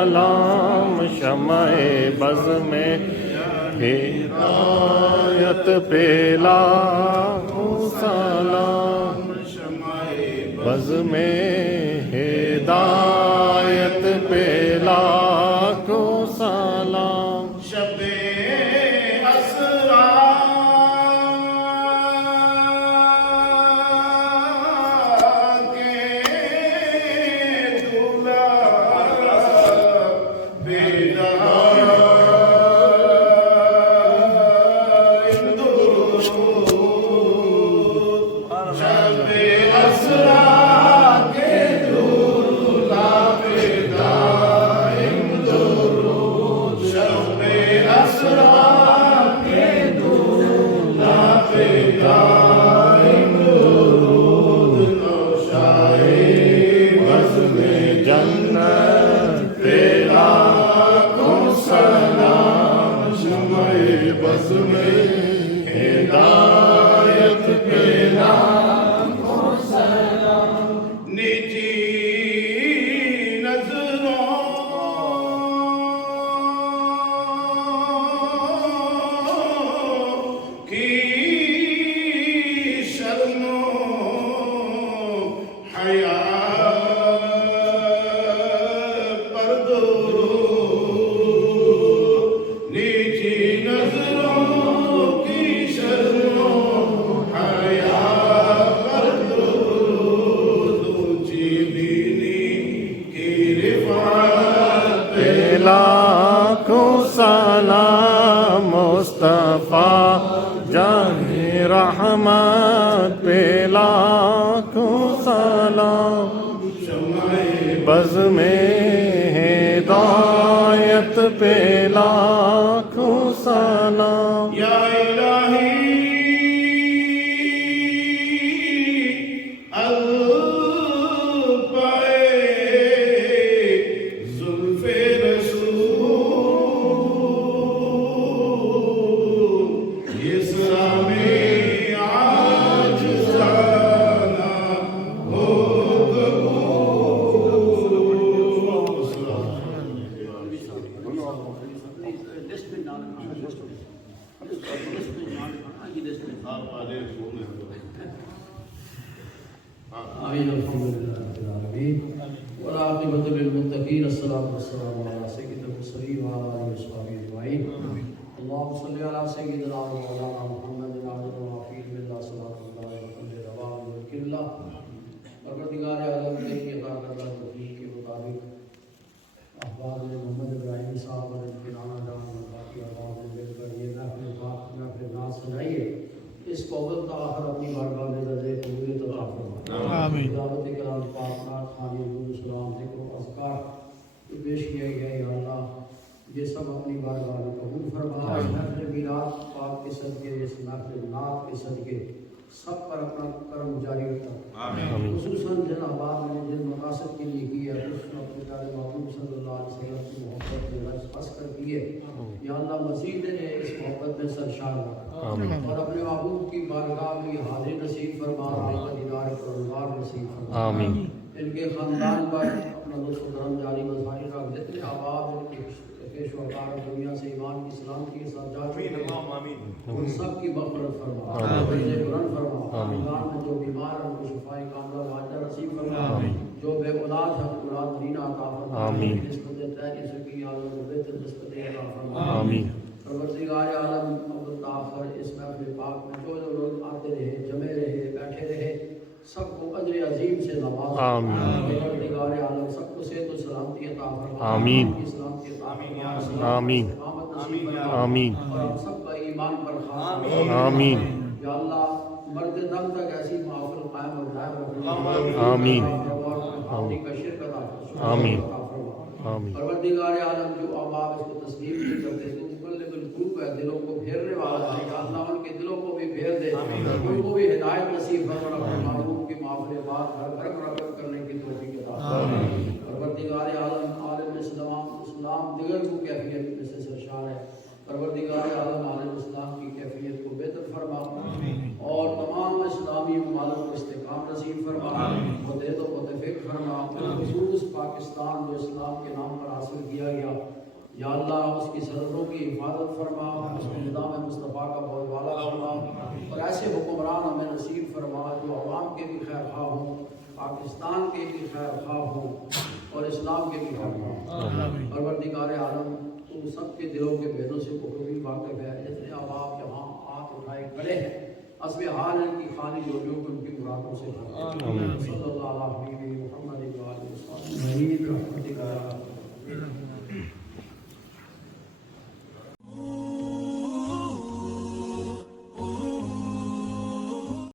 سلام شمع بز میں ہدایت پہ لاکھوں سلام بز میں ہدایت پہ لاکھوں سلام شب لاکھوں سلام مصطفیٰ جان رحمت پہ لاکھوں سلام بز میں ہدایت پہ لاکھوں سلام یا الہی آمین الحمدللہ رب العالمین والعاقبۃ للمتقین الصلاۃ والسلام علی سید المرسلین وعلی آلہ وصحبہ اجمعین اللہم صلی علی سیدنا و مولانا محمد عبدہ وحفیظ باللہ صلاۃ اللہ وکل روان ملک اللہ پروردگار عالم کے عطا کردہ توفیق کے مطابق احباب محمد ابراہیم صاحب اور ان کے نانا جان اور باقی احباب نے مل کر یہ محفل پاک محفل ناز سجائی ہے اس کو اول تا آخر اپنی بارگاہ میں درجہ قبولیت عطا فرما آمین دعوت کلام پاک نات خوانی حضور السلام ذکر و اذکار جو پیش کیے گئے یا اللہ یہ سب اپنی بارگاہ میں قبول فرما اس محفل میلاد پاک کے صدقے اس محفل نات کے صدقے سب پر اپنا کرم جاری رکھتا خصوصاً جن احباب نے جن مقاصد کے لیے کیا ہے اس نے اپنے پیارے محبوب صلی اللہ علیہ وسلم کی محبت میں رس بس کر دیے یا اللہ مزید نے اس محبت میں سرشار رکھا اور اپنے محبوب کی بارگاہ میں حاضر نصیب فرما آپ کا دیدار پروردگار نصیب فرما آمین ان کے خاندان پر اپنا لطف و کرم جاری مظاہر رکھ جتنے احباب ان کے شہداء دنیا سے ایمان کی سلامتی کے ساتھ جا چکے ہیں ان سب کی مغفرت فرما درجے بلند فرما خاندان میں جو بیمار ہیں ان کو شفاء کاملہ واجہ نصیب فرما جو بے اولاد ہیں اولاد مدینہ عطا فرما نسبت تیری سکی عالم بہتر نسبت عطا فرما پروردگار عالم اول آخر اس محفل پاک میں جو لوگ آتے رہے جمع رہے بیٹھے رہے سب کو اجر عظیم سے نواز پروردگار عالم سب کو صحت و سلامتی عطا فرما آمین سلامتی عطا فرما آمین آمین اور ہم سب کا ایمان پر خاص آمین یا اللہ مرد دم تک ایسی محفل قائم اور دائم رکھنا آمین آمین کا شرک عطا آمین آمین پروردگار عالم جو احباب اس کو تسلیم نہیں کرتے تو مقلب القلوب ہے دلوں کو پھیرنے والا ہے یا اللہ ان کے دلوں کو بھی پھیر دے ان کو بھی ہدایت نصیب فرما اپنے محبوب کی محفل بات گھر گھر برکت کرنے کی توفیق عطا فرما پروردگار عالم عالم اسلام دیگر کو کیفیت میں سے سرشار ہے پروردگار عالم عالم اسلام کی کیفیت کو بہتر فرما اور تمام اسلامی ممالک کو استحکام نصیب فرما مدد و متفق فرما خصوص پاکستان جو اسلام کے نام پر حاصل کیا کیا گیا یا اللہ اس کی سرحدوں کی حفاظت فرما، اس میں نظام مصطفیٰ کا بہت والا فرما، اور ایسے حکمران ہمیں نصیب فرما جو عوام کے بھی خیر خواہ ہوں، پاکستان کے بھی خیر خواہ ہوں اور اسلام کے بھی خیر خواہ ہوں۔ پروردگار عالم تو سب کے دلوں کے بینوں سے بخوبی واقف ہے، جتنے احباب جہاں ہاتھ اٹھائے کھڑے ہیں، حسب حال ان کی خالی جوڑیوں کو ان کی مرادوں سے بھر دے۔ صلی اللہ علیہ وسلم